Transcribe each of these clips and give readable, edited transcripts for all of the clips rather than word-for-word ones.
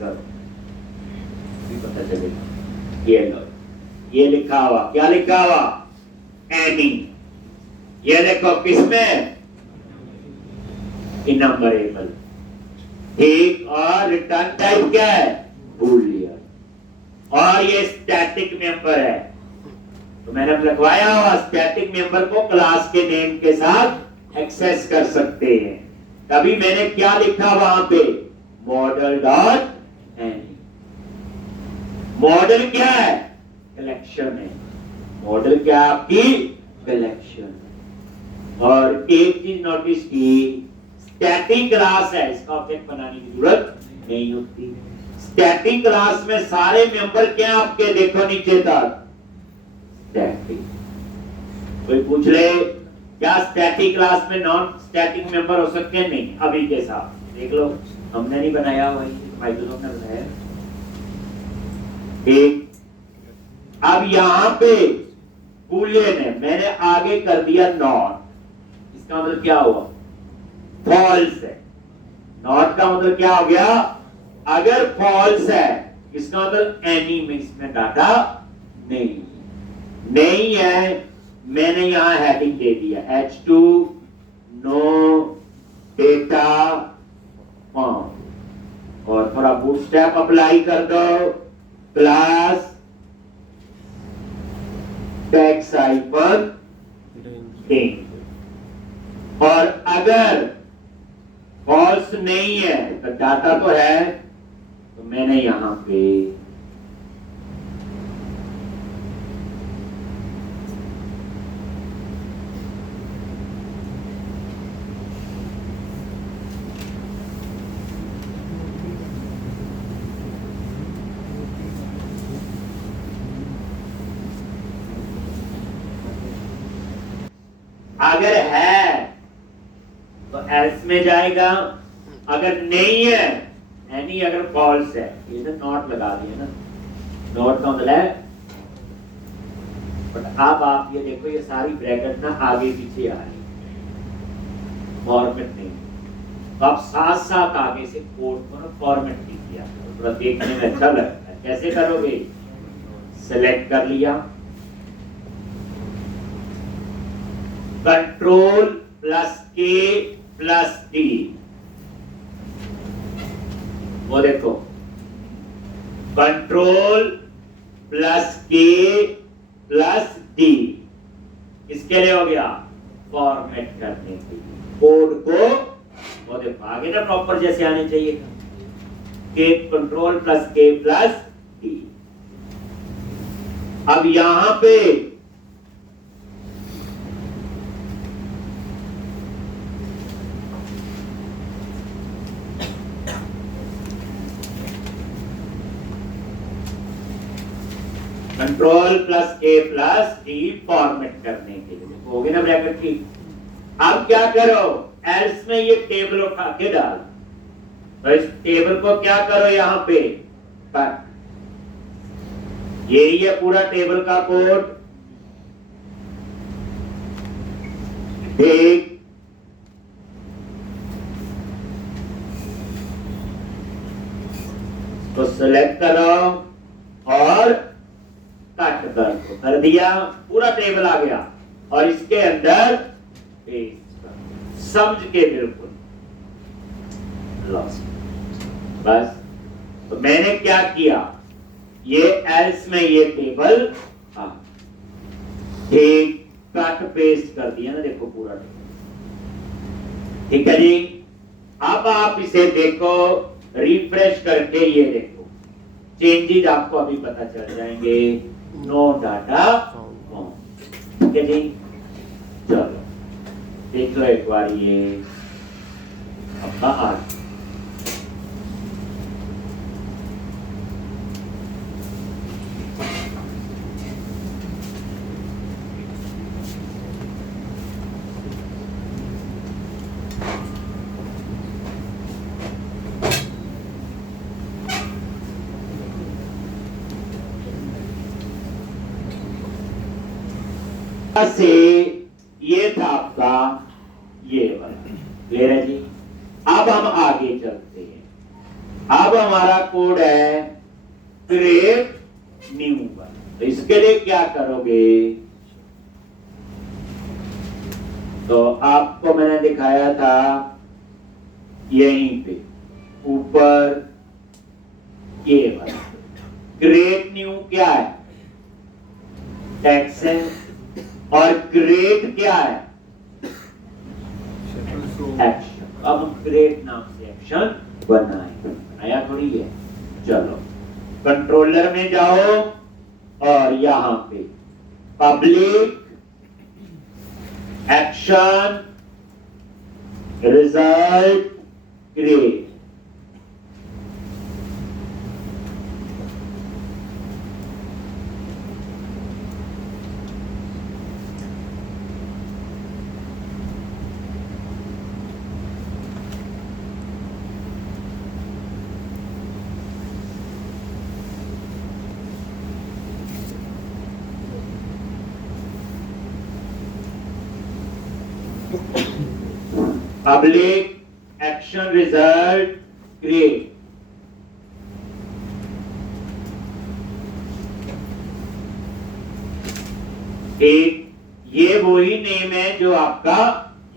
भी पता चलेगा। ये लो, ये लिखा हुआ, क्या लिखा हुआ? एनी। ये देखो किसमें? इनम्बरेबल। ठीक, और रिटर्न टाइप क्या है? बूलियन। और ये स्टैटिक मेंबर है, तो मैंने लिखवाया हुआ स्टैटिक मेंबर को क्लास के नेम के साथ एक्सेस कर सकते हैं। तभी मैंने क्या लिखा वहां पे? Model dot any. मॉडल क्या है? कलेक्शन है। मॉडल क्या है आपकी? कलेक्शन। और एक चीज नोटिस की, स्टैटिक क्लास है, इसका ऑब्जेक्ट बनाने की जरूरत नहीं होती। स्टैटिक क्लास में सारे मेंबर क्या आपके? देखो नीचे तक स्टैटिक। कोई पूछ ले क्या स्टैटिक क्लास में नॉन स्टैटिक मेंबर हो सकते हैं? नहीं। अभी के साथ देख लो, हमने नहीं बनाया, वही माइक्रोसॉफ्ट ने बनाया। एक अब यहां पे बूलियन है, मैंने आगे कर दिया नॉट। इसका मतलब क्या हुआ? फॉल्स है। नॉट का मतलब क्या हो गया? अगर फॉल्स है, इसका मतलब एनी में इसमें डाटा नहीं है। मैंने यहां हेडिंग दे दिया H2 नो डेटा और थोड़ा बूटस्ट्रैप अप्लाई कर दो। Class tax hyphen ten. और अगर फॉल्स नहीं है तो डाटा तो है, तो मैंने यहां पे अगर है तो एल्स में जाएगा, अगर नहीं है एनी, अगर फॉल्स है, ये तो नॉट लगा दिया ना, नॉट का मतलब है। बट अब आप ये देखो, ये सारी ब्रैकेट ना आगे पीछे आ रही, फॉर्मेट नहीं। तो आप साथ साथ आगे से कोड को ना फॉर्मेट कीजिए, थोड़ा देखने में अच्छा लगता है। कैसे करोगे? सेलेक्ट कर लिया, कंट्रोल प्लस के प्लस डी, वो देखो कंट्रोल प्लस के प्लस डी, किसके लिए हो गया? फॉर्मेट करने के लिए। कोड को वो देखो आगे ना प्रॉपर जैसे आने चाहिए, के कंट्रोल प्लस के प्लस डी। अब यहां पे कंट्रोल प्लस के प्लस डी फॉर्मेट करने के लिए हो गई ना ब्रैकेट की। अब क्या करो? एल्स में ये टेबल उठा के डाल, तो इस टेबल को क्या करो? यहां पे कट। यही है पूरा टेबल का कोड। ठीक, तो सिलेक्ट करो और कट कर दिया, पूरा टेबल आ गया। और इसके अंदर समझ के बिल्कुल बस। तो मैंने क्या किया? ये एल्स में ये टेबल ठीक कट पेस्ट कर दिया ना, देखो पूरा टेबल। ठीक है जी। अब आप इसे देखो, रिफ्रेश करके ये देखो चेंजेस आपको अभी पता चल जाएंगे। No data. ठीक है जी, चलो देख लो एक बार ये अब आ से ये था आपका ये वाला। क्लियर है जी? अब हम आगे चलते हैं। अब अब हमारा कोड है क्रिएट न्यू का। तो इसके लिए क्या करोगे, तो आपको मैंने दिखाया था यहीं पे ऊपर ये वाला क्रिएट न्यू क्या है, टेक्स्ट है, और क्रिएट क्या है, एक्शन। अब हम क्रिएट नाम से एक्शन बनाएंगे, बनाया थोड़ी है। चलो कंट्रोलर में जाओ और यहां पे public action result create. Public action result create। एक ये वही नेम है जो आपका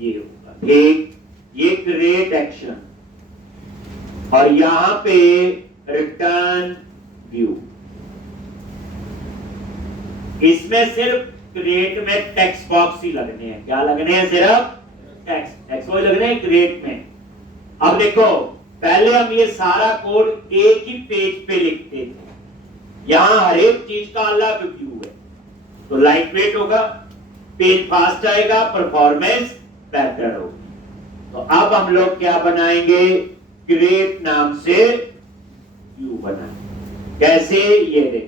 ये होगा, एक ये क्रिएट एक्शन, और यहां पे रिटर्न व्यू। इसमें सिर्फ क्रिएट में टेक्स्ट बॉक्स ही लगने हैं। क्या लगने हैं? सिर्फ टेक्स्ट वो लगने हैं क्रिएट में। अब देखो पहले हम ये सारा कोड एक ही पेज पे लिखते थे, यहां हर एक चीज का अलग व्यू है, तो लाइट वेट होगा, पेज फास्ट आएगा, परफॉर्मेंस बेहतर होगी। तो अब हम लोग क्या बनाएंगे, क्रिएट नाम से व्यू बनाएंगे। कैसे, ये देख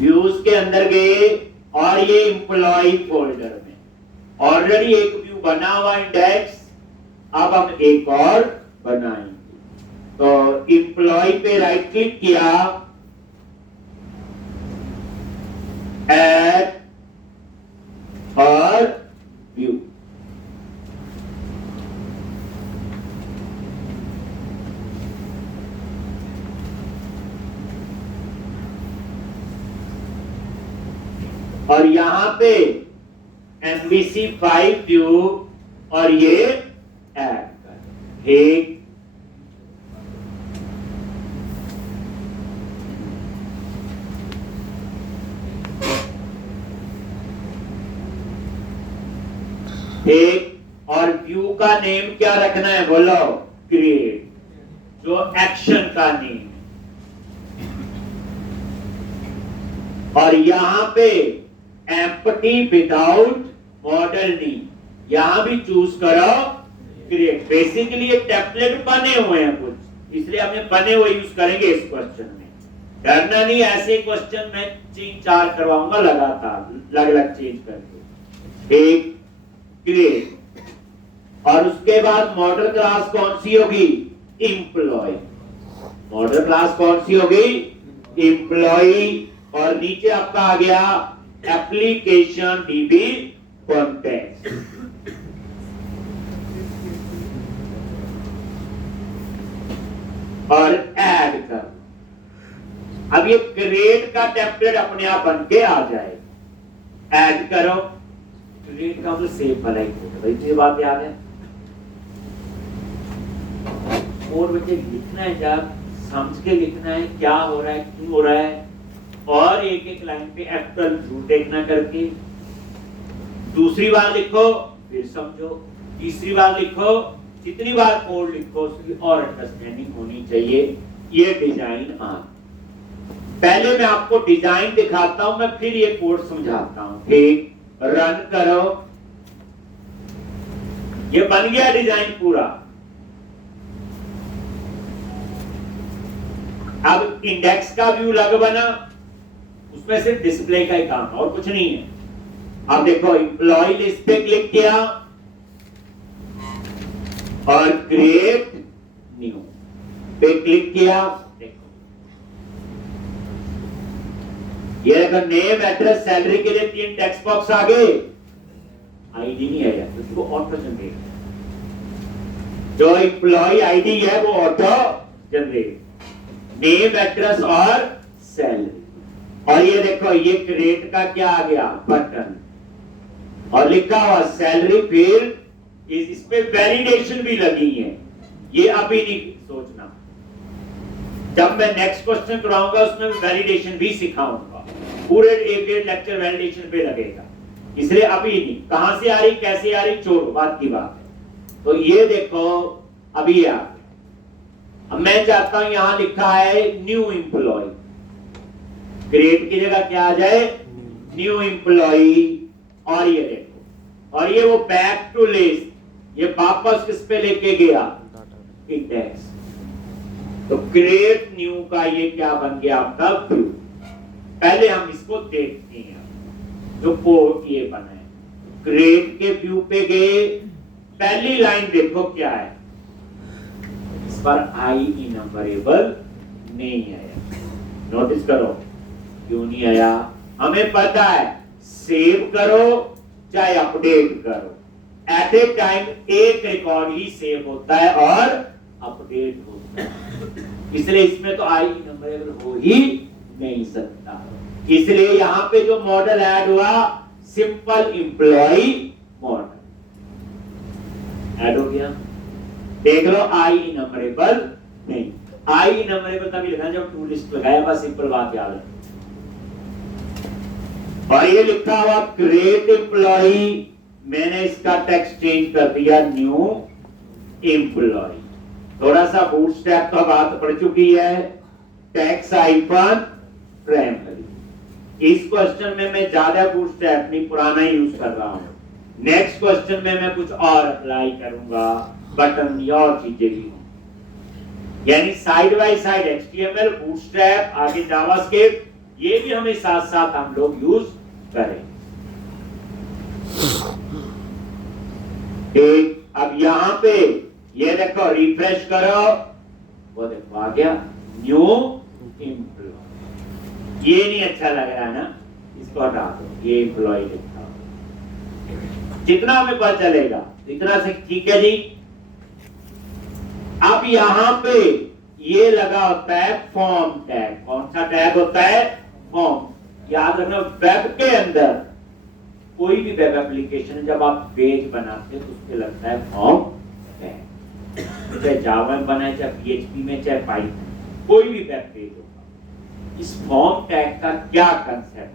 व्यूज के अंदर गए और ये एम्प्लॉय फोल्डर में ऑलरेडी एक व्यू बना हुआ इंडेक्स, अब हम एक और बनाएंगे। तो एम्प्लॉय पे राइट क्लिक किया, ऐड और व्यू। और यहां पे MVC 5 व्यू और ये ऐड कर एक। और व्यू का नेम क्या रखना है, बोलो, क्रिएट, जो एक्शन का नेम। और यहां पे एम्प्टी विदाउट मॉडल नेम, यहां भी चूज करो क्रिएट। बेसिकली ये टेम्पलेट बने हुए हैं कुछ, इसलिए हमें बने हुए यूज करेंगे इस क्वेश्चन में। डरना नहीं, ऐसे क्वेश्चन में 3-4 करवाऊंगा लगातार, अलग अलग चेंज करके। एक क्रिएट, और उसके बाद मॉडल क्लास कौन सी होगी, एम्प्लॉय। मॉडल क्लास कौन सी होगी, एम्प्लॉय। और नीचे आपका आ गया एप्लीकेशन डीबी कॉन्टेक्स्ट। और ऐड कर। अब ये क्रिएट का टेम्पलेट अपने आप बन के आ जाए। ऐड करो, क्रिएट का मतलब सेव वाला ही कोड है, ये बात याद है। और बच्चे लिखना है, जब समझ के लिखना है क्या हो रहा है, क्यों हो रहा है, और एक एक लाइन पे एक्चुअल ट्रू देखना करके। दूसरी बार लिखो फिर समझो, तीसरी बार लिखो, जितनी बार कोड लिखो उसकी और अंडरस्टैंडिंग होनी चाहिए। ये डिजाइन पहले मैं आपको डिजाइन दिखाता हूं, मैं फिर ये कोड समझाता हूं। ठीक, रन करो, ये बन गया डिजाइन पूरा। अब इंडेक्स का व्यू अलग बना, उसमें सिर्फ डिस्प्ले का ही काम है और कुछ नहीं है। अब देखो एम्प्लॉय लिस्ट पे क्लिक किया और क्रिएट न्यू पे क्लिक किया। देखो ये देखो नेम, एड्रेस, सैलरी के लिए 3 टेक्स्ट बॉक्स आ गए, आईडी नहीं आया, उसको ऑटो जनरेट। जो एम्प्लॉय आईडी है वो ऑटो जनरेट, नेम, एड्रेस और सैलरी। और ये देखो ये क्रिएट का क्या आ गया, बटन, और लिखा हुआ सैलरी, फिर इस पे वैलिडेशन भी लगी है। ये अभी नहीं सोचना, जब मैं नेक्स्ट क्वेश्चन कराऊंगा उसमें वैलिडेशन भी सिखाऊंगा, पूरे एक लेक्चर वैलिडेशन पे लगेगा, इसलिए अभी नहीं। कहां से आ रही कैसे आ रही छोड़ो, बात की बात है। तो ये देखो अभी आ गया। अब मैं चाहता हूं यहां लिखा है न्यू एम्प्लॉय, क्रिएट की जगह क्या आ जाए, न्यू एम्प्लॉय। और ये देखो, और ये वो बैक टू लिस्ट, ये वापस किस पे लेके गया, इंडेक्स। तो क्रिएट न्यू का ये क्या बन गया आपका व्यू। पहले हम इसको देखते हैं जो कोड ये बना है। क्रिएट के व्यू पे गए, पहली लाइन देखो क्या है, इस पर आई इनम्बरेबल नहीं आया। नोटिस करो क्यों नहीं आया, हमें पता है सेव करो चाहे अपडेट करो, एट ए टाइम एक रिकॉर्ड ही सेव होता है और अपडेट होता है, इसलिए इसमें तो आई इनम्बरेबल हो ही नहीं सकता। इसलिए यहां पे जो मॉडल ऐड हुआ सिंपल एम्प्लॉय मॉडल ऐड हो गया। देख लो आई इनम्बरेबल नहीं, आई इनम्बरेबल तभी लिखा जब टू लिस्ट लगाया, बस सिंपल बात याद है। और ये लिखा हुआ क्रिएट एम्प्लॉय, मैंने इसका टेक्स्ट चेंज कर दिया न्यू एम्प्लॉय। थोड़ा सा बूटस्ट्रैप का बात पड़ चुकी है, टैक्स आइकन प्राइमरी। इस क्वेश्चन में मैं ज्यादा बूटस्ट्रैप नहीं, पुराना ही यूज कर रहा हूं। नेक्स्ट क्वेश्चन में मैं कुछ और अप्लाई करूंगा, बटन या और चीजें भी हों, यानी side by side HTML, bootstrap, आगे जावास्क्रिप्ट, ये भी हमें साथ साथ हम लोग यूज करें। ठीक, अब यहां पे ये देखो रिफ्रेश करो, वो देखो आ गया न्यू एम्प्लॉय। ये नहीं अच्छा लग रहा है ना, इसको हटा दो, ये एम्प्लॉय लिखा, जितना हमें पता चलेगा इतना से ठीक है जी। अब यहां पे ये लगा होता है फॉर्म टैग। कौन सा टैग होता है, फॉर्म। याद रखना वेब के अंदर कोई भी वेब एप्लीकेशन जब आप पेज बनाते हैं तो उस पे लगता है फॉर्म टैग, चाहे जावा में बनाए, चाहे पीएचपी में, चाहे पाइथन, कोई भी वेब पेज होगा। इस फॉर्म टैग का क्या कंसेप्ट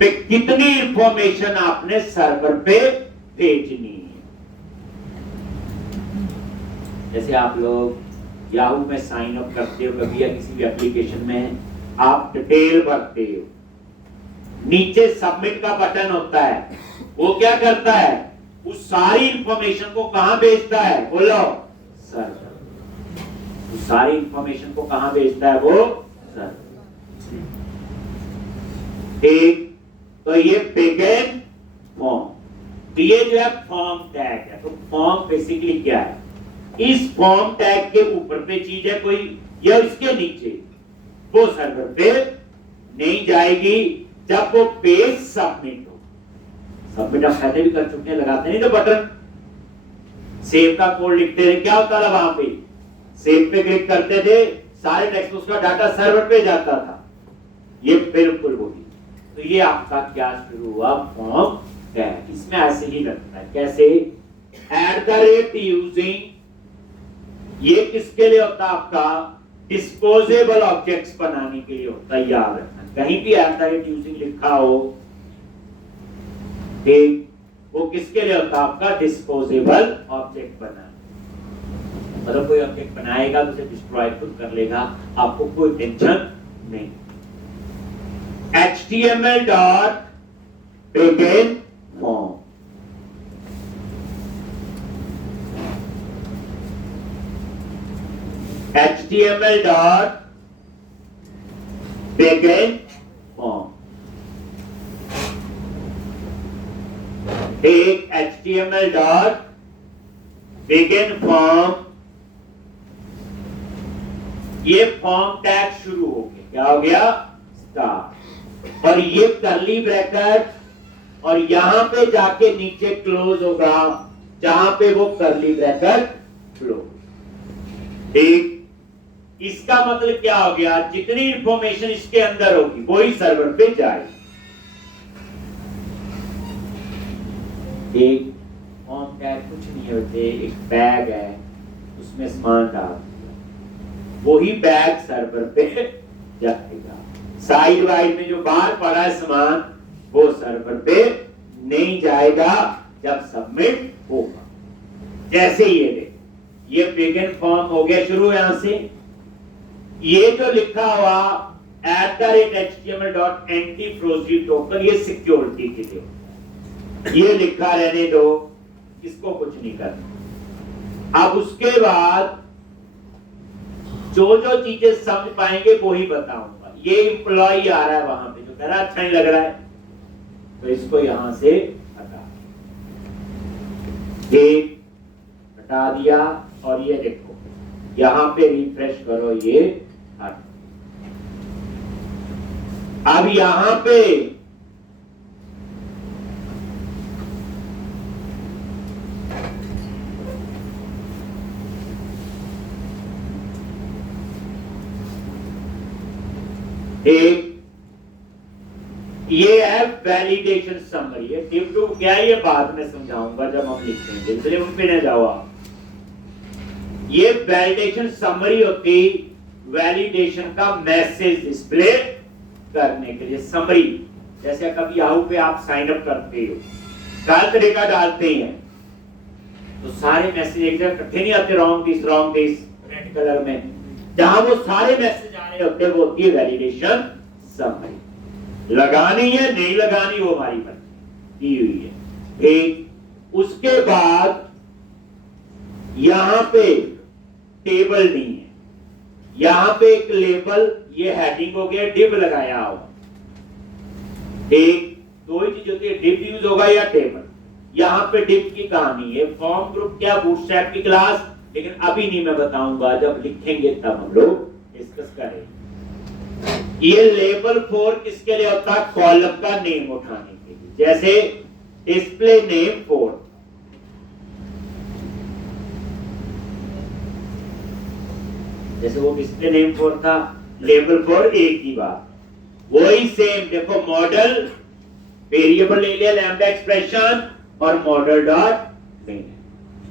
पे, कितनी इंफॉर्मेशन आपने सर्वर पे भेजनी है। जैसे आप लोग याहू में साइन अप करते हो कभी, या किसी भी एप्लीकेशन में आप डिटेल भरते हो, नीचे सबमिट का बटन होता है, वो क्या करता है, उस सारी इंफॉर्मेशन को कहां भेजता है, बोलो सर्वर। उस सारी इंफॉर्मेशन को कहां भेजता है, वो सर्वर। ठीक, तो ये बिगिन फॉर्म, तो ये जो है फॉर्म टैग है। तो फॉर्म बेसिकली क्या है, इस फॉर्म टैग के ऊपर पे चीज है कोई, या इसके नीचे, वो सर्वर पे नहीं जाएगी जब वो पेज सबमिट हो। सबमिट आप पहले भी कर चुके हैं, लगाते नहीं तो बटन, सेव का कोड लिखते थे, क्या होता था वहां पे, सेव पे क्लिक करते थे, सारे टेक्स्ट उसका डाटा सर्वर पे जाता था। ये बिल्कुल वही। तो ये आपका क्या शुरू हुआ, फॉर्म टैग। इसमें ऐसे ही लगता है, कैसे, @ यूजिंग, ये किसके लिए होता है आपका, डिस्पोजेबल ऑब्जेक्ट्स बनाने के लिए होता है, याद रखना। कहीं भी @ यूजिंग लिखा हो, ठीक, वो किसके लिए होता है आपका, डिस्पोजेबल ऑब्जेक्ट बनाना। मतलब कोई ऑब्जेक्ट बनाएगा तो उसे डिस्ट्रॉय खुद कर लेगा, आपको कोई टेंशन नहीं। HTML dot begin form, HTML dot begin form, एक HTML डॉट begin form, ये फॉर्म टैग शुरू हो गया, क्या हो गया, स्टार्ट। और ये कर्ली ब्रैकेट, और यहां पे जाके नीचे क्लोज होगा, जहां पे वो कर्ली ब्रैकेट क्लोज। ठीक, इसका मतलब क्या हो गया, जितनी इंफॉर्मेशन इसके अंदर होगी वही सर्वर पे जाएगी। एक फॉर्म टैग कुछ नहीं होते, एक बैग है उसमें सामान डाल दिया, वही बैग सर्वर पे जाएगा। साइड वाइड में जो बाहर पड़ा है सामान वो सर्वर पे नहीं जाएगा जब सबमिट होगा। जैसे ये बिगिन फॉर्म हो गया शुरू, यहां से ये जो लिखा हुआ @html.antifrozy टोकन, ये सिक्योरिटी के लिए, ये लिखा रहने दो, इसको कुछ नहीं करना। अब उसके बाद जो चीजें समझ पाएंगे वो ही बताऊंगा। ये एम्प्लॉय आ रहा है वहां पे जो कह रहा अच्छा नहीं लग रहा है, तो इसको यहां से हटा दिया। और ये देखो यहां पे रिफ्रेश करो, ये हट। अब यहां पे एक ये है वैलिडेशन समरी है। टिप 2 क्या है ये बाद में समझाऊंगा जब हम लिखेंगे, इसलिए उन पे न जाओ आप। ये वैलिडेशन समरी होती वैलिडेशन का मैसेज डिस्प्ले करने के लिए। समरी जैसे कभी याहू पे आप साइन अप करते हो, गलत तरीका डालते हैं तो सारे मैसेज एक जगह इकट्ठे नहीं आते, रॉन्ग दिस रेड कलर में, जहां वो सारे मैसेज आ रहे होते वो होती है वैलिडेशन समरी। लगानी है नहीं लगानी वो हमारी मर्जी दी हुई है। ठीक, उसके बाद यहां पे टेबल नहीं है, यहां पे एक लेबल, ये हेडिंग हो गया, डिव लगाया हो। एक दो ही चीज होती है, डिव यूज होगा या टेबल। यहां पे डिव की कहानी है, फॉर्म ग्रुप क्या बूटस्ट्रैप की क्लास, लेकिन अभी नहीं, मैं बताऊंगा जब लिखेंगे तब हम लोग डिस्कस करेंगे। ये लेबल 4 किसके लिए होता है, कॉलम का नेम उठाने के लिए, जैसे डिस्प्ले नेम 4। जैसे वो डिस्प्ले नेम 4 था, लेबल 4 एक ही बात, वही सेम। देखो मॉडल वेरिएबल ले लिया, लैम्बडा एक्सप्रेशन और मॉडल डॉट नेम।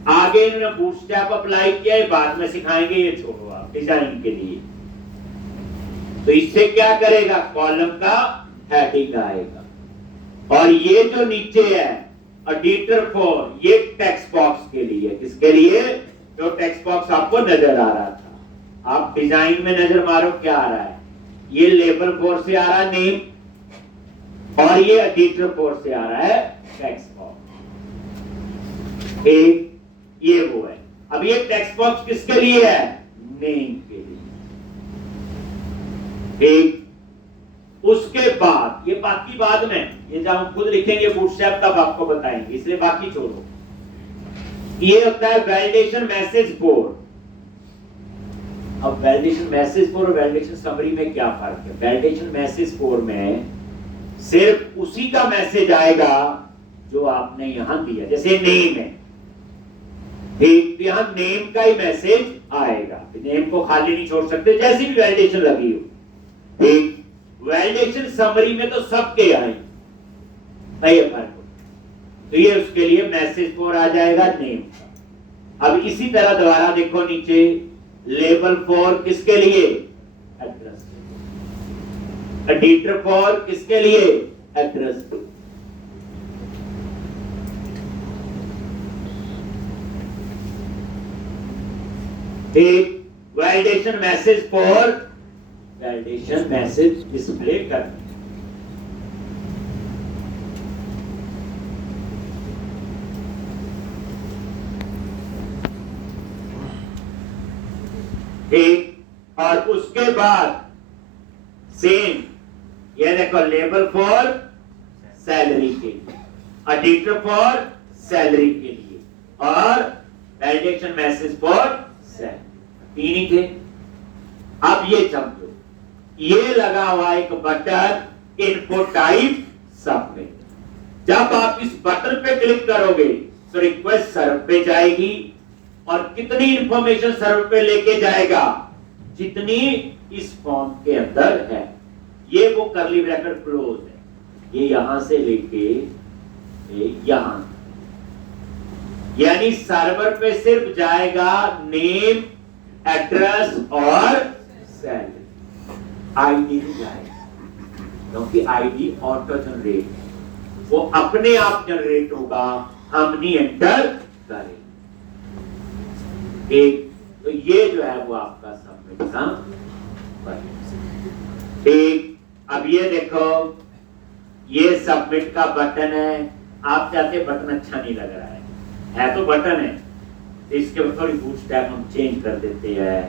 आगे इन्होंने बूटस्ट्रैप अप्लाई किया है, बाद में सिखाएंगे, ये छोड़ो आप डिजाइन के लिए। तो इससे क्या करेगा, कॉलम का हेडिंग आएगा। और ये जो नीचे है एडिटर 4, ये टेक्स्ट बॉक्स के लिए, किसके लिए, जो टेक्स्ट बॉक्स आपको नजर आ रहा था। आप डिजाइन में नजर मारो क्या आ रहा है, ये लेबल 4 से आ रहा है नेम, और ये एडिटर 4 से आ रहा है टेक्स्ट बॉक्स। एक ये वो है। अब ये टेक्स्ट बॉक्स किसके लिए है, नेम के लिए। एक उसके बाद ये बाकी बाद में, ये जब हम खुद लिखेंगे बूटस्ट्रैप तब आपको बताएंगे, इसलिए बाकी छोड़ो। ये होता है वैलिडेशन मैसेज 4। अब वैलिडेशन मैसेज 4 और वैलिडेशन समरी में क्या फर्क है। वैलिडेशन मैसेज 4 में सिर्फ उसी का मैसेज आएगा जो आपने यहां दिया, जैसे नेम है, यहां नेम का ही मैसेज आएगा, नेम को खाली नहीं छोड़ सकते, जैसी भी वैलिडेशन लगी हो। एक वैलिडेशन समरी में तो सबके आए, ये फर्क हो, तो ये उसके लिए मैसेज 4 आ जाएगा नेम का। अब इसी तरह दोबारा देखो नीचे, लेबल 4 किसके लिए, एड्रेस। एडिटर 4 किसके लिए, एड्रेस। एक validation message 4 validation message display करना। ठीक, और उसके बाद सेम, ये देखो लेबल 4 सैलरी के लिए, एडिटर 4 सैलरी के लिए, और वैलिडेशन मैसेज 4 सैलरी, तीन ही थे। अब ये समझो, ये लगा हुआ एक बटन इनपुट टाइप सबमिट। जब आप इस बटन पे क्लिक करोगे तो रिक्वेस्ट सर्वर पे जाएगी, और कितनी इंफॉर्मेशन सर्वर पे लेके जाएगा, जितनी इस फॉर्म के अंदर है, ये वो करली ब्रैकेट क्लोज है, ये यहां से लेके यहां, यानी सर्वर पे सिर्फ जाएगा नेम, एड्रेस और सैलरी, आईडी नहीं जाएगा, क्योंकि आईडी ऑटो जनरेट है, वो अपने आप जनरेट होगा, हम नहीं एंटर करें। ठीक, तो ये जो है वो आपका सबमिट का बटन। ठीक, अब ये देखो, ये सबमिट का बटन है। आप चाहते बटन अच्छा नहीं लग रहा है तो बटन है, इसके ऊपर थोड़ी बूटस्ट्रैप हम चेंज कर देते हैं।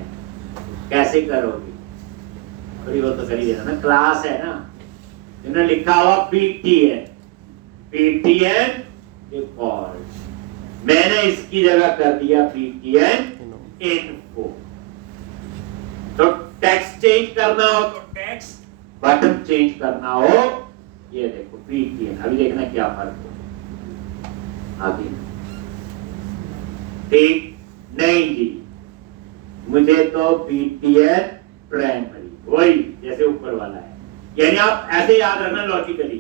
कैसे करोगे? थोड़ी वो तो कर ही देना ना, क्लास है ना, जिन्होंने लिखा हुआ पीटीएन डिफॉल्ट, मैंने इसकी जगह कर दिया पीटीएन इन्फो। तो टेक्स्ट चेंज करना हो तो टेक्स्ट, बटन चेंज करना हो, ये देखो पीटीएन। अभी देखना क्या फर्क हो आगे। ठीक, नहीं जी, मुझे तो पीटीएन प्राइमरी, वही जैसे ऊपर वाला है, यानी आप ऐसे याद रखना लॉजिकली।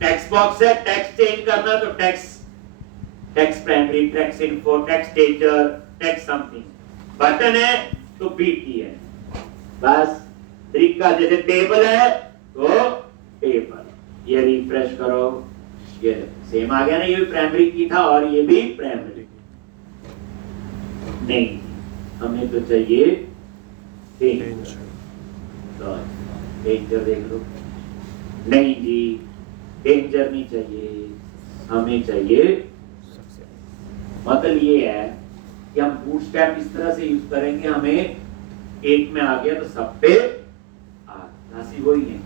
टेक्स्ट बॉक्स है, टेक्स्ट चेंज करना तो text primary, text info, text teacher, text something. Button है तो पीटीएन, बस तरीका। जैसे टेबल है तो टेबल, ये रिफ्रेश करो, ये सेम आ गया ना, ये भी प्राइमरी की था और ये भी प्राइमरी। नहीं, हमें तो चाहिए डेंजर, डेंजर देख लो। नहीं जी, डेंजर नहीं चाहिए, हमें चाहिए। मतलब ये है कि हम बूटस्ट्रैप इस तरह से यूज करेंगे, हमें एक में आ गया तो सब पे राशि वही है।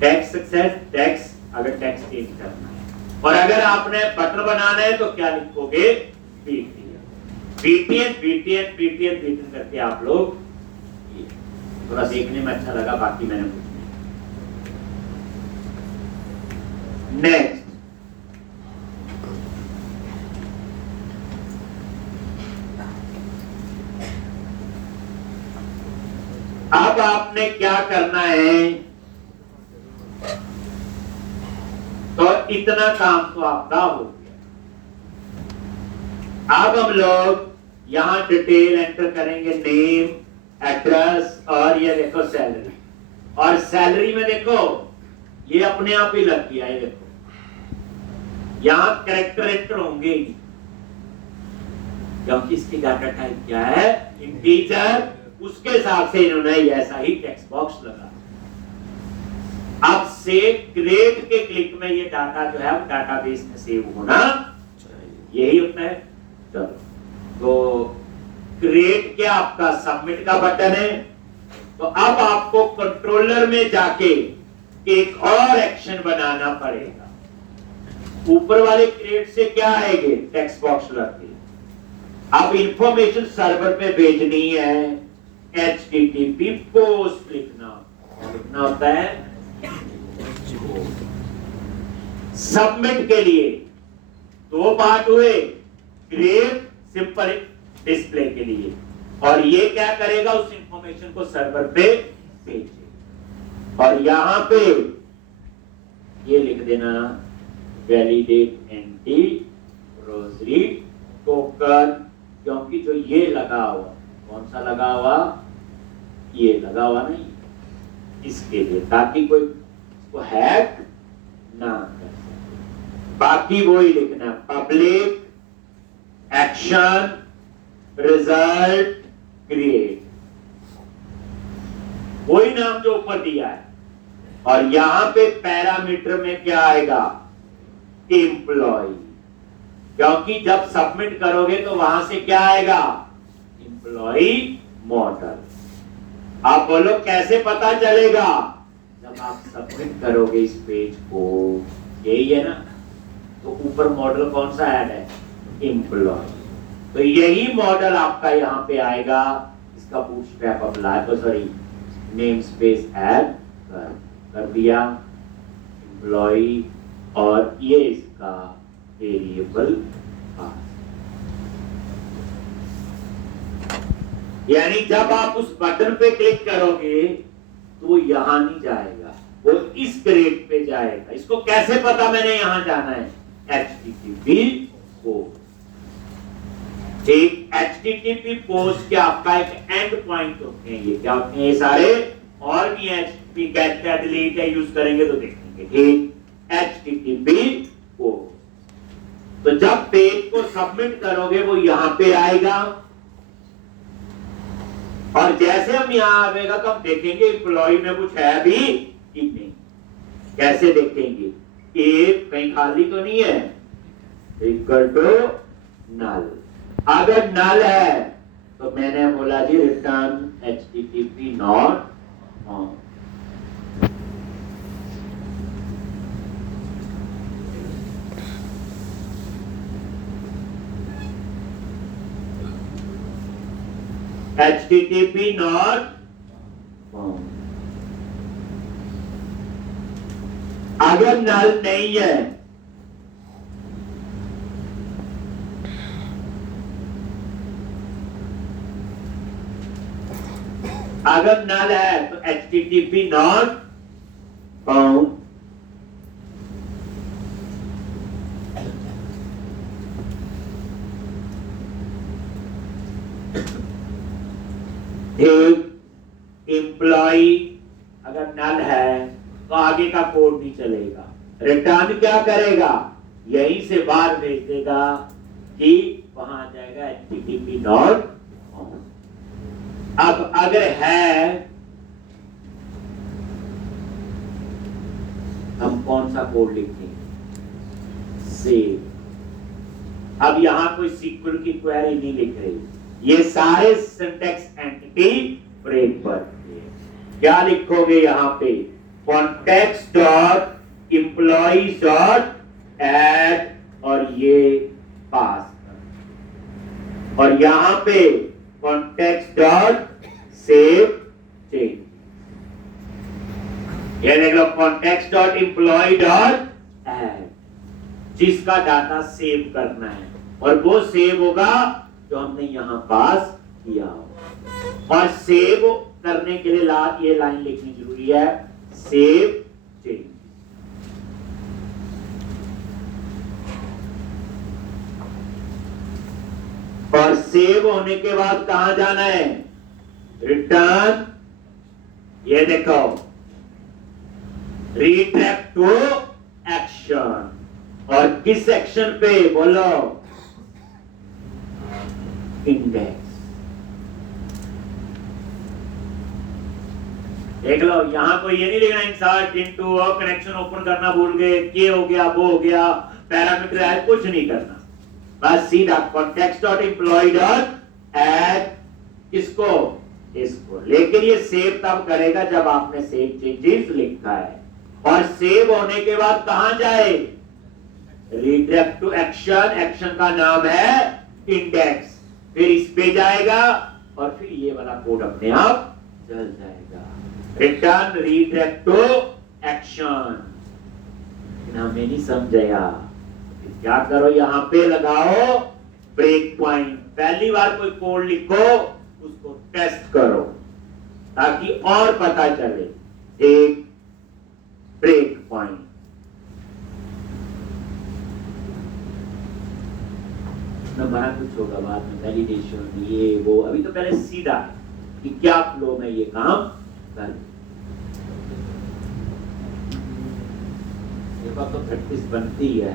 टेक्स्ट सक्सेस, टेक्स्ट अगर टेक्स्ट चेंज करना है, और अगर आपने बटन बनाना है तो क्या लिखोगे? बीटीएन करके आप लोग, थोड़ा देखने में अच्छा लगा, बाकी मैंने कुछ नहीं। नेक्स्ट, अब आपने क्या करना है, तो इतना काम तो आपका हो गया। अब हम लोग यहां डिटेल एंटर करेंगे, नेम, एड्रेस और ये देखो सैलरी। और सैलरी में देखो ये अपने आप ही लग गया, ये देखो यहां कैरेक्टर एंटर होंगे ही, क्योंकि इसकी डाटा टाइप क्या है? इंटीजर। उसके हिसाब से इन्होंने ऐसा ही टेक्स्ट बॉक्स लगा। अब से क्रिएट के क्लिक में ये डाटा जो है डाटाबेस में सेव होना यही होता है। चलो, तो क्रिएट क्या आपका सबमिट का बटन है। तो अब आपको कंट्रोलर में जाके एक और एक्शन बनाना पड़ेगा। ऊपर वाले क्रिएट से क्या आएंगे? टेक्स्ट बॉक्स लगे। अब इंफॉर्मेशन सर्वर पे भेजनी है, HTTP पोस्ट लिखना होता है। सबमिट के लिए दो पार्ट हुए, क्रिएट, सिंपल डिस्प्ले के लिए, और ये क्या करेगा? उस इंफॉर्मेशन को सर्वर पे भेजे। और यहां पे ये लिख देना वैलिडेट एंटी रोजरी टोकन, क्योंकि जो ये लगा हुआ, कौन सा लगा हुआ? ये लगा हुआ नहीं, इसके लिए, ताकि कोई इसको हैक ना कर सके। बाकी वही लिखना, पब्लिक एक्शन रिजल्ट क्रिएट, वही नाम जो ऊपर दिया है। और यहां पे पैरामीटर में क्या आएगा? एम्प्लॉय, क्योंकि जब सबमिट करोगे तो वहां से क्या आएगा? Employ model. आप बोलो कैसे पता चलेगा? जब आप सबमिट करोगे इस पेज को, यही है ना, तो ऊपर मॉडल कौन सा ऐड है? एम्प्लॉय। तो यही मॉडल आपका यहां पे आएगा। इसका बूटस्ट्रैप अप्लाई, तो सॉरी नेम स्पेस ऐड कर दिया एम्प्लॉय, और ये इसका वेरिएबल पास। यानी जब आप उस बटन पे क्लिक करोगे तो वो यहां नहीं जाएगा, वो इस ग्रेड पे जाएगा। इसको कैसे पता मैंने यहां जाना है? HTTP post. एक HTTP पोस्ट के आपका एक एंड पॉइंट होते हैं। ये क्या होते हैं? ये सारे और भी HTTP गेट का डिलीट है, यूज करेंगे तो देखेंगे। ठीक, HTTP पोस्ट। तो जब पेज को सबमिट करोगे वो यहां पे आएगा, और जैसे हम यहां आएगा तो हम देखेंगे एम्प्लॉय में कुछ है भी कि नहीं। कैसे देखेंगे? एक कहीं खाली तो नहीं है, इक्वल टू नल। अगर नल है तो मैंने बोला जी return HTTP not on. HTTP not found। अगर नल नहीं है अगर नल है तो HTTP not found। एम्प्लॉय अगर नल है तो आगे का कोड नहीं चलेगा। रिटर्न क्या करेगा? यहीं से बाहर भेज देगा कि वहां आ जाएगा HTTP डॉट ऑन। अब अगर है, हम कौन सा कोड लिखेंगे? सेव। अब यहां कोई सीक्वल की क्वेरी नहीं लिख रही, ये सारे सिंटैक्स एंटिटी ब्रेक पर। क्या लिखोगे यहां पे? Context dot employees dot add, और ये पास, और यहां पे कॉन्टेक्स्ट डॉट सेव चेंज। ये देख लो, context dot employ dot add, जिसका डाटा सेव करना है, और वो सेव होगा जो हमने यहां पास किया। और सेव करने के लिए ये लाइन लिखनी जरूरी है, सेव चेंज। और सेव होने के बाद कहां जाना है? रिटर्न, ये देखो, रिट्रैक्ट टू एक्शन। और किस एक्शन पे? बोलो, इंडेक्स। देख लो, यहां कोई ये नहीं लिखना इंसर्ट इनटू, और कनेक्शन ओपन करना भूल गए, ये हो गया, वो हो गया, पैरामीटर ऐड कुछ नहीं करना। बस सीधा context dot employ dot add, किसको? इसको। लेकिन ये सेव तब करेगा जब आपने सेव चेंजेस लिखा है। और सेव होने के बाद कहां जाए? Redirect to action. एक्शन का नाम है इंडेक्स। फिर इस पे जाएगा और फिर ये वाला कोड अपने आप चल जाएगा। Return redirect to action. हमें नहीं समझाया, क्या करो, यहां पे लगाओ ब्रेक पॉइंट। पहली बार कोई कोड लिखो, उसको टेस्ट करो ताकि और पता चले। एक ब्रेक पॉइंट, बड़ा कुछ होगा बाद में, वैलिडेशन, ये वो। अभी तो पहले सीधा कि क्या फ्लो में ये काम कर। ये बात तो प्रैक्टिस बनती है,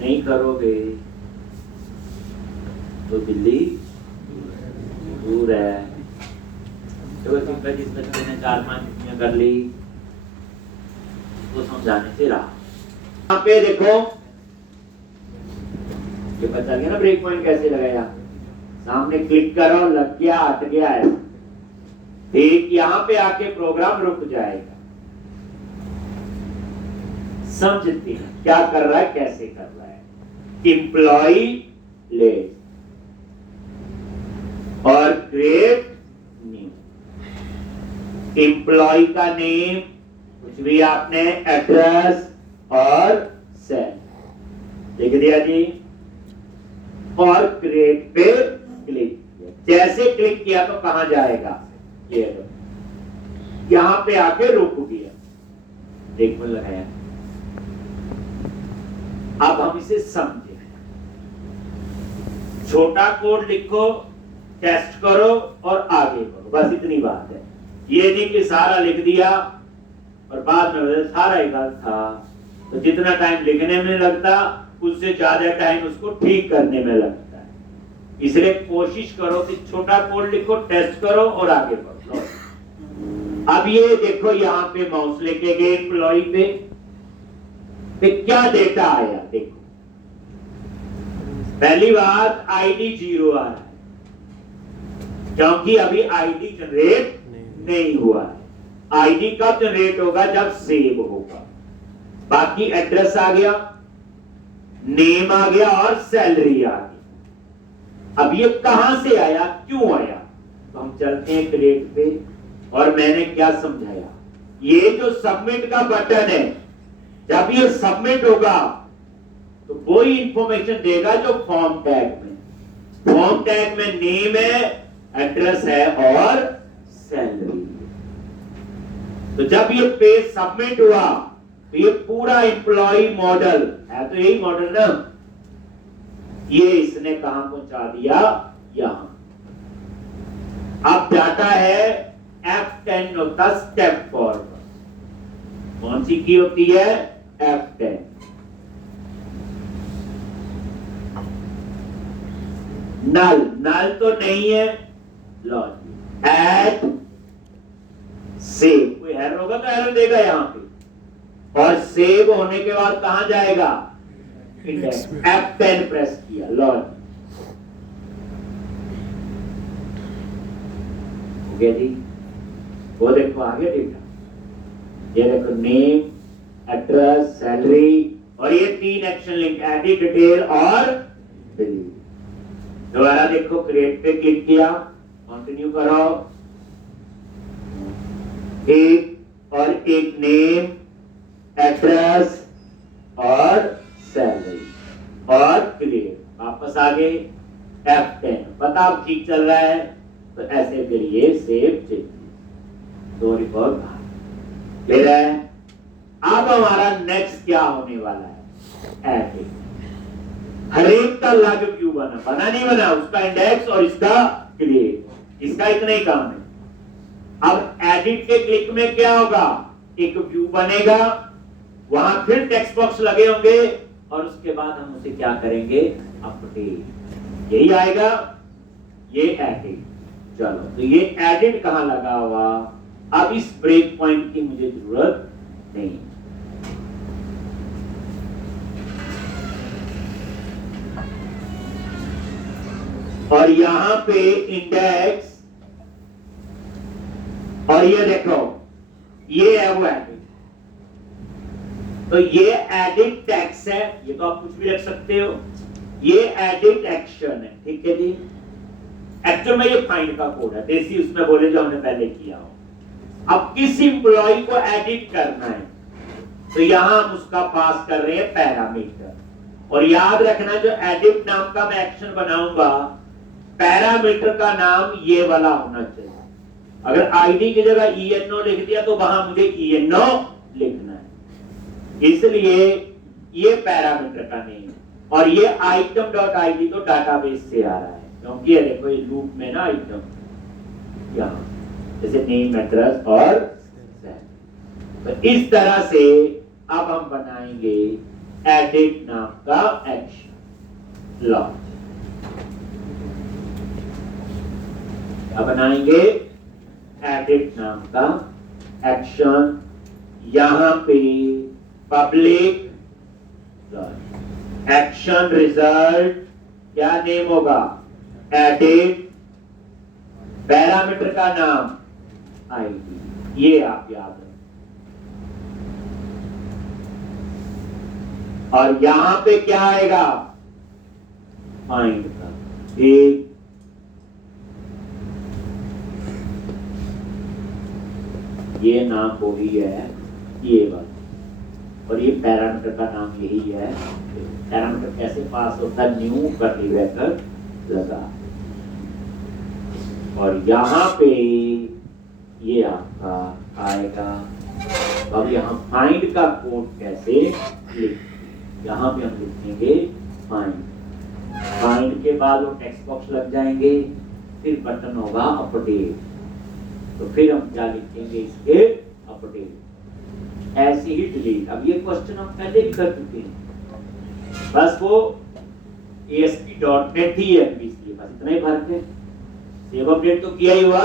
नहीं करोगे तो दिल्ली दूर है। तो जिस बच्चे ने 4-5 छुट्टियां कर ली तो समझाने से रहा। यहाँ पे देखो, ये पता गया ना ब्रेक पॉइंट कैसे लगाया। सामने क्लिक करो, लग गया, हट गया है। ठीक, यहां पे आके प्रोग्राम रुक जाएगा। समझते हैं क्या कर रहा है, कैसे कर रहा है। एम्प्लॉय ले और क्रिएट न्यू। एम्प्लॉय का नेम कुछ भी आपने एड्रेस और सेल लिख दिया जी, और क्रिएट पे क्लिक किया। जैसे क्लिक किया तो कहां जाएगा, ये यहां पे आके रुक गया, देखो लगाया। अब हम इसे समझे, छोटा कोड लिखो, टेस्ट करो और आगे करो, बस इतनी बात है। ये नहीं कि सारा लिख दिया और बाद में सारा ही गलत था, तो जितना टाइम लिखने में लगता उससे ज्यादा टाइम उसको ठीक करने में लगता है। इसलिए कोशिश करो कि छोटा कोड लिखो, टेस्ट करो और आगे बढ़ो। अब ये देखो यहाँ पे माउस लेके गए एम्प्लॉय पे क्या डेटा आया, देखो पहली बात आईडी 0 आ रहा है क्योंकि अभी आईडी जनरेट नहीं हुआ है। आईडी कब जनरेट होगा, जब सेव होगा। बाकी एड्रेस आ गया, नेम आ गया और सैलरी आ गई। अब ये कहां से आया, क्यों आया, तो हम चलते हैं क्रिएट पे और मैंने क्या समझाया। ये जो सबमिट का बटन है, जब ये सबमिट होगा तो वही इंफॉर्मेशन देगा जो फॉर्म टैग में, फॉर्म टैग में नेम है, एड्रेस है और सैलरी। तो जब ये पेज सबमिट हुआ तो ये पूरा एम्प्लॉय मॉडल है, तो यही मॉडल ना, ये इसने कहां पहुंचा दिया, यहां। अब डाटा है F10 होता स्टेप फॉरवर्ड, कौन सी की होती है, F10। नल, नल तो नहीं है, लॉजिक ऐड सेव, कोई एरर होगा तो एरर देगा यहां पे, और सेव होने के बाद कहां जाएगा, इंडेक्स। F10 प्रेस किया, लॉजिक हो गया जी। वो देखो आगे डेटा, ये देखो नेम, एड्रेस, सैलरी और ये 3 एक्शन लिंक, एडिट, डिटेल और डिलीट। दोबारा देखो क्रिएट पे क्लिक किया, कंटिन्यू करो, एक और एक नेम, एड्रेस और सैलरी और क्रिएट, वापस आ गए F10। पता अब ठीक चल रहा है तो ऐसे करिए सेव चेंज, दो रिकॉर्ड ले रहा है। अब हमारा नेक्स्ट क्या होने वाला है, एडिट। हर एक का अलग व्यू बना नहीं बना, उसका इंडेक्स और इसका क्रिएट, इसका इतना ही काम है। अब एडिट के क्लिक में क्या होगा, एक व्यू बनेगा, वहां फिर टेक्स्ट बॉक्स लगे होंगे और उसके बाद हम उसे क्या करेंगे, अपडेट, यही आएगा, ये एडिट। चलो तो ये एडिट कहां लगा हुआ, अब इस ब्रेक पॉइंट की मुझे जरूरत नहीं। और यहां पे इंडेक्स, और ये देखो ये है वो एडिट, तो ये एडिट टेक्स्ट है, ये तो आप कुछ भी रख सकते हो, ये एडिट एक्शन है, ठीक है जी। एक्चुअल में ये फाइंड का कोड है, देसी उसमें बोले जो हमने पहले किया हो। अब किस इंप्लॉय को एडिट करना है, तो यहां हम उसका पास कर रहे हैं पैरामीटर, और याद रखना जो एडिट नाम का मैं एक्शन बनाऊंगा, पैरामीटर का नाम ये वाला होना चाहिए। अगर आईडी की जगह ENO लिख दिया तो वहां मुझे ENO लिखना है, इसलिए ये पैरामीटर का नेम, और ये आइटम डॉट आईडी तो डाटाबेस से आ रहा है, क्योंकि ये देखो ये लूप में ना आइटम यहां जैसे नेम, एड्रेस और तो इस तरह से अब हम बनाएंगे एडिट नाम का एक्शन लॉन्च। क्या बनाएंगे, एडिट नाम का एक्शन, यहां पे पब्लिक एक्शन रिजल्ट क्या नेम होगा, एडिट, पैरामीटर का नाम आईडी, ये आप याद रखें। और यहां पे क्या आएगा, फाइंड का एक, ये नाम वही है, ये बात, और ये पैरामीटर का नाम यही है। पैरामीटर कैसे पास होता है, न्यू करली ब्रैकेट लगा। और यहाँ पे ये आपका आएगा। अब यहाँ फाइंड का कोड कैसे लिख, यहाँ पे हम लिखेंगे फाइंड। फाइंड के बाद वो टेक्स्ट बॉक्स लग जाएंगे, फिर बटन होगा अपडेट, तो फिर हम क्या लिखेंगे इसके अपडेट, ऐसे ही डिलीट। अब ये क्वेश्चन हम पहले भी कर चुके हैं, बस वो ASP.NET ही है, MVC बस इतना ही फर्क है। सेव अपडेट तो किया ही हुआ,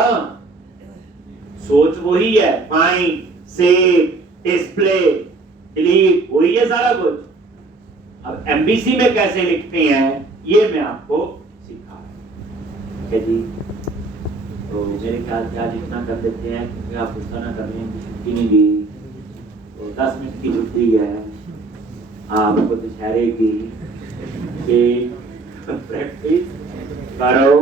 सोच वही है, फाइंड, सेव, डिस्प्ले, डिलीट, वही है सारा कुछ। अब MVC में कैसे लिखते हैं ये मैं आपको सिखा रहा हूं जी। तो मेरे ख्याल से आज इतना कर देते हैं, क्योंकि आप गुस्सा ना कर रहे हैं, छुट्टी नहीं दी, तो 10 मिनट की छुट्टी है आपको दशहरे की, प्रैक्टिस करो।